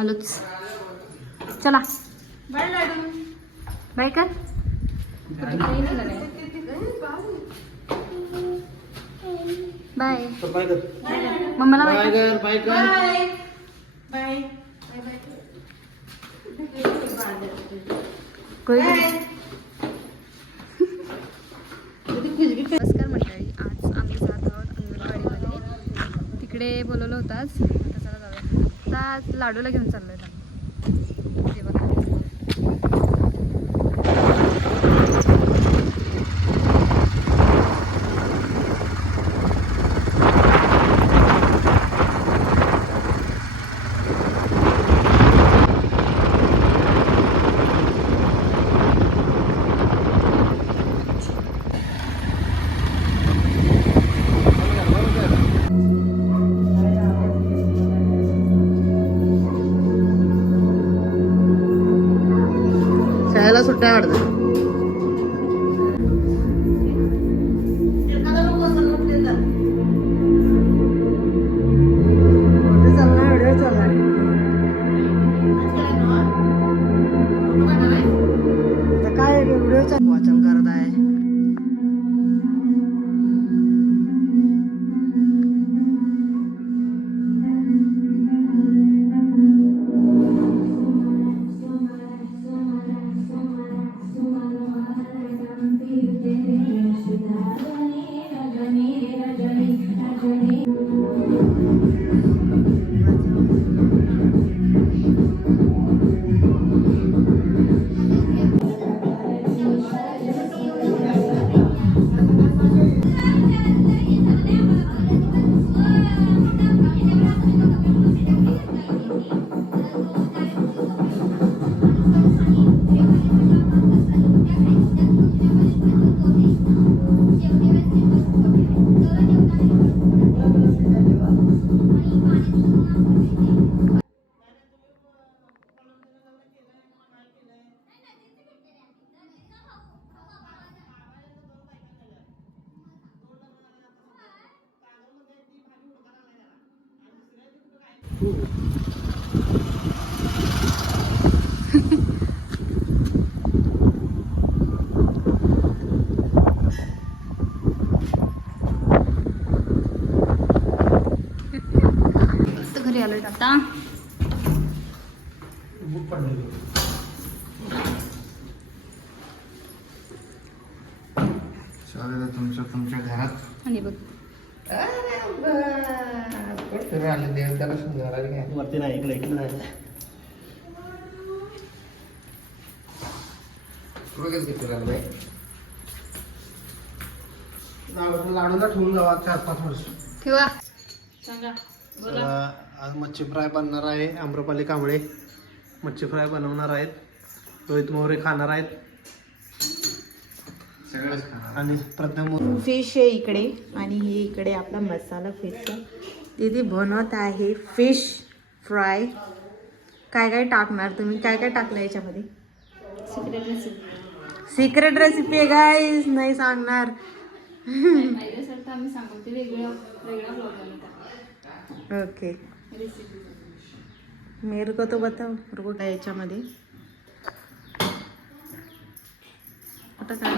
आलोच. चला. बाय लाडू बाय कर. बाय. बाय कर मम्माला बाय बाय कर. कर बाय बाय बाय कोई नमस्कार मंडळी. आज आम्ही जात आहोत अंगणवाडीमध्ये. तिकडे बोलवलं होतं आज. आता लाडूला घेऊन चाललोय सुट्ट्या वाटतं वाचन करत आहे आलोय आता? तुमच्या तुमच्या घरात? आणि बघ. फिरून आले देव त्याला सुंदर काय वरती नाही इकडे इकडे लाडूला ठेवून जावा चार पाच वर्ष. ठेवा. तर आज मच्छी फ्राय बनणार आहे आम्रपाली कांबळे. मच्छी फ्राय बनवणार आहेत. रोहित मोहरे खाणार आहेत. आणि प्रथम फिश आहे इकडे आणि हे इकडे आपला मसाला फिशचा दीदी बनवत आहे फिश फ्राय काय काय टाकणार तुम्ही? काय काय टाकलं याच्यामध्ये? सिक्रेट रेसिपी आहे गाईज नाही सांगणार. ओके मेरे को तो बताओ रुको याच्यामध्ये. आता काय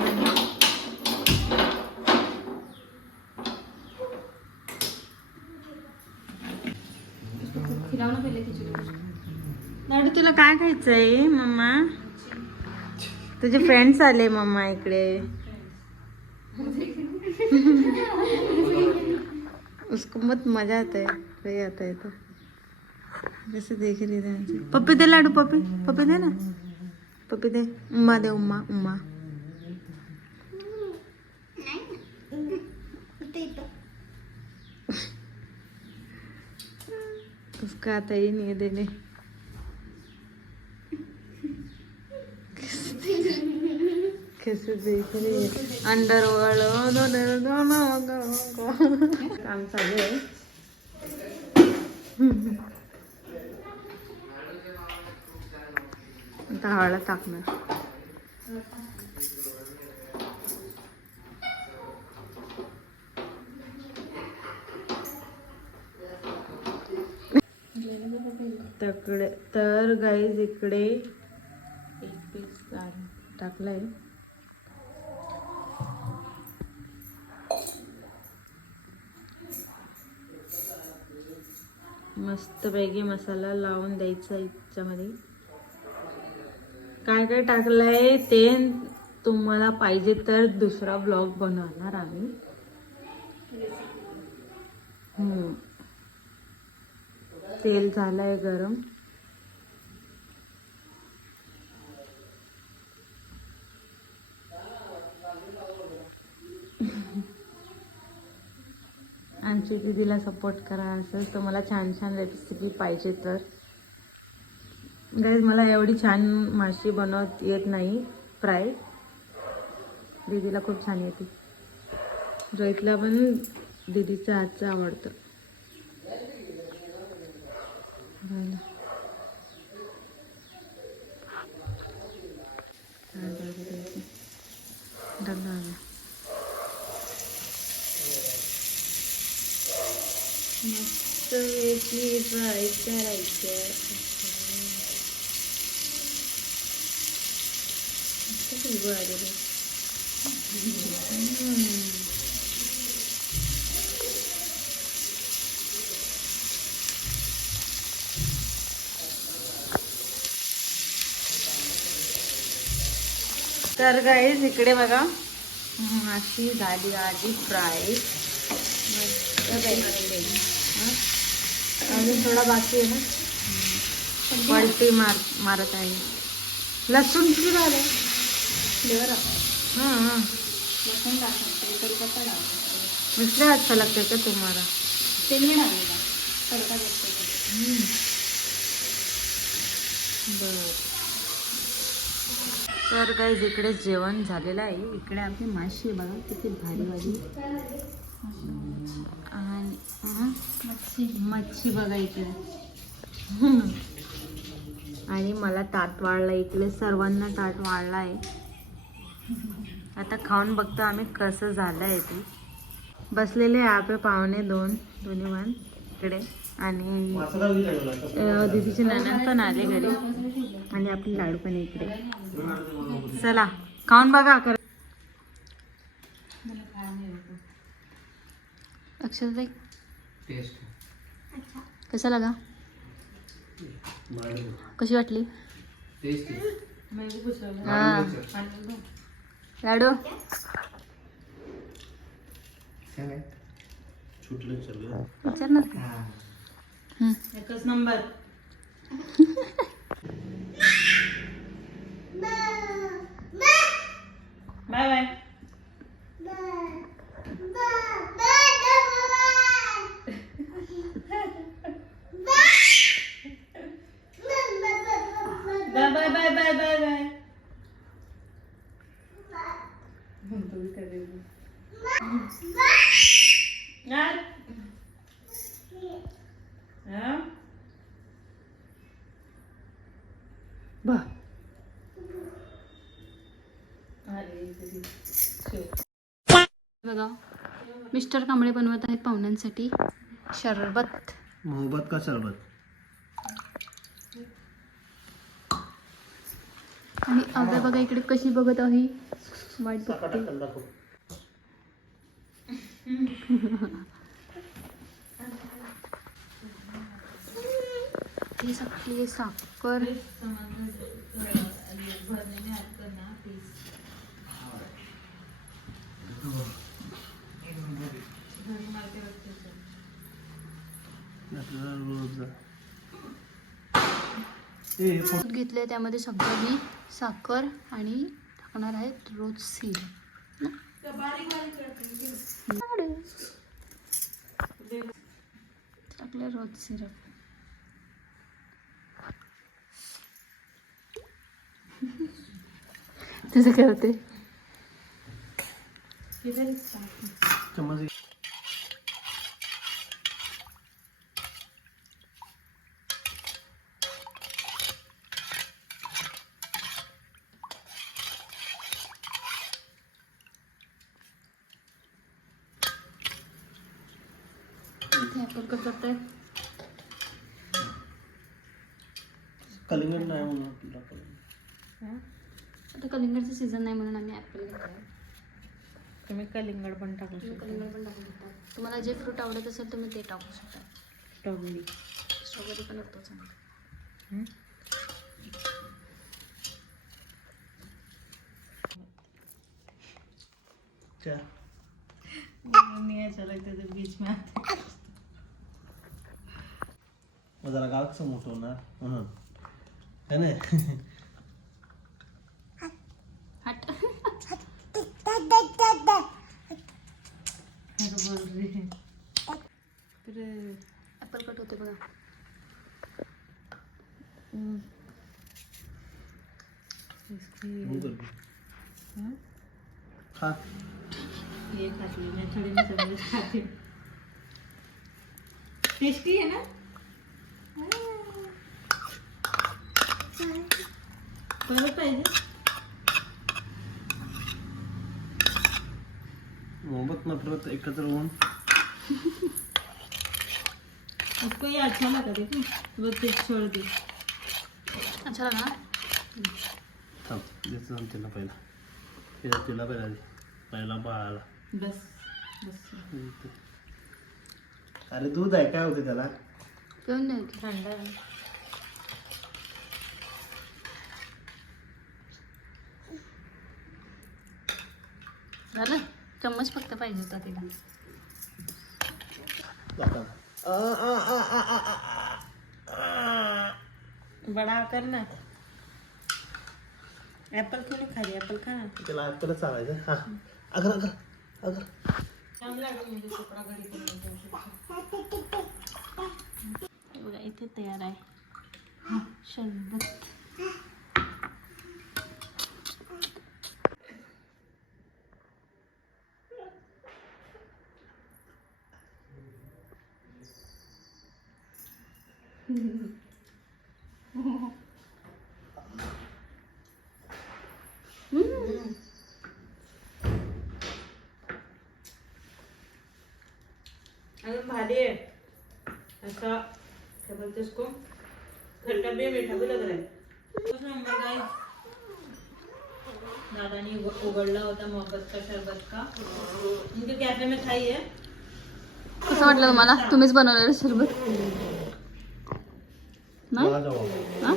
लाडू तुला काय खायचंय मम्मा? तुझे फ्रेंड्स आले मम्मा इकडे. उसको मत मजा आता है आता है तो. जैसे देख रही थे पप्पी दे लाडू पप्पी पप्पी दे ना। पप्पी दे। उम्मा दे उम्मा उम्मा। उसका आता ही नहीं है देने। कैसे देख रही है? अंडर काम चालू आहे आता हळद टाकणार. तकडे तर गाईज इकडे एक पीस टाकलाय. मस्तपैकी मसाला लावून द्यायचा याच्यामध्ये काय काय टाकलंय ते तुम्हाला पाहिजे तर दुसरा ब्लॉग बनवणार आम्ही. तेल तेल झालंय गरम. आमची दीदीला सपोर्ट करा असेल तुम्हाला छान छान रेसिपी पाहिजे तर. गाईज मला एवढी छान माशी बनवत येत नाही. फ्राय दीदीला खूप छान येते. रोहितला पण दीदीचं हातचं आवडतं. मस्त वेगळी फ्राय करायचं. आलेलं तर गाईज इकडे बघा. माशी झाली आधी फ्राय? अजून थोडा बाकी आहे ना? पलटी मार मारत आहे. लसूण किती झालं? फ्लेवर हां हां. लसूण टाकायचं कढीपत्ता टाकायचा मिसळा अच्छा लागते का तुम्हाला? तेल नाही टाकायचं तडका जास्त बर. तर काही इकडे जेवण झालेलं आहे. इकडे आपली माशी आहे बघा किती भारी भारी. आणि हं? मच्छी. मच्छी बघा इकडे. आणि मला ताट वाढला इकडे सर्वांना ताट वाढला आहे. आता खाऊन बघतो आम्ही कसं झालं आहे ते. बसलेले आहे आपले पाहुणे दोन दोन्ही वन इकडे. आणि दीदीचे ननद पण आले घरी. आणि आपले लाडू पण इकडे. चला खाऊन बघा. कर अक्षर टेस्ट कसा लागा कशी वाटली? टेस्ट हा. लाडू. विचारणार का एकच नंबर. बाय. बाय. बघा मिस्टर कांबळे बनवत आहेत पाहुण्यांसाठी शरबत. मोहब्बत का शरबत? आणि अभय बघा इकडे कशी बघत आहे. वाट बघते. साखर. घेतले त्यामध्ये सगळी साखर आणि टाकणार आहेत रोज सीर टाकले रोज सिरप तुझं काय होते चम्मच घे. इथे आपण काय करतोय कलिंगड नाही म्हणून आपल्याला कलिंगड. आता कलिंगडचं सीझन नाही म्हणून आम्ही ॲपल घेतलं तुम्ही कलिंगड पण टाकू तुम्ही शकता. कलिंगड पण टाकू शकता. तुम्हाला जे फ्रूट आवडत असेल तुम्ही ते टाकू शकता. स्ट्रॉबेरी स्ट्रॉबेरी पण येतो चांगला. हं? च्या. नहीं अच्छा लगता बीच में आते मग जरा गाव कसं मोठं होणार? म्हणून. है ना हट बोल रही है फिर ॲपल कट होते बघा हम्म, इसकी म्हणून करतो. हं? खा ये खाती मैं थोड़ी समझ खाती हूँ टेस्टी है ना परत पाहिजे मोहब्बत नफरत एकत्र होऊन उसको ये अच्छा लगा देखो वो छोड़ दे अच्छा लगा थांब देतो थांब तिला पहिला. तिला तिला पहिला दे. पहिला बाळाला. बस बस. अरे दूध आहे काय होते त्याला? पिऊन नाही ठंडा है झालं? चम्मच फक्त पाहिजे होता तिला. दाखव. आ, आ, आ, आ, आ, आ, आ. बड़ा करना एप्पल क्यों नहीं खा रही एप्पल खाना त्याला ऍपलच चालायचं. हा. अगर अगर अगर. बघा इथे तयार आहे. शरबत. अरे भारी है। ऐसा क्या बोलते इसको खट्टा भी मीठा भी लग रहा है। एक नंबर गाइस दादानी उग- उघडला होता मोहब्बत का शरबत का। उनके कैफ़े में खाई है कसं वाटलं तुम्हाला तुम्हीच बनवलेलं शरबत नाही हा?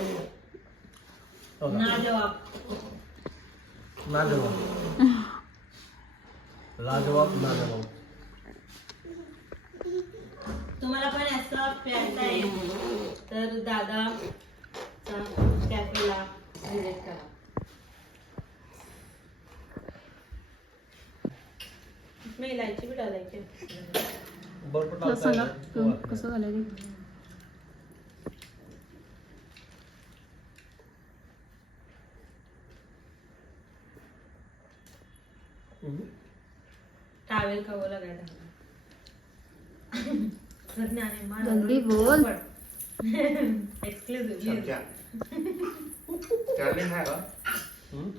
हो? ना? जवाब। लाजवाब लाजवाब लाजवाब तुम्हाला पण असं प्यायचं आहे. तर दादा कॅफेला व्हिजिट करा. इलायची. पिऊन कसं झालं. टावेल का वो जल्दी बोल. एक्सक्लूसिव चमचा टॅलेंट आहे का? हम्म.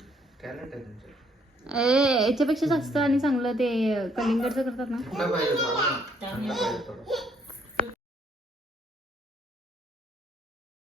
टॅलेंट आहे तुमचं. ए याच्यापेक्षा जास्त आणि चांगलं ते कलिंगडचं करतात ना? थंड पाहिजे थोडं. थंड पाहिजे थोडं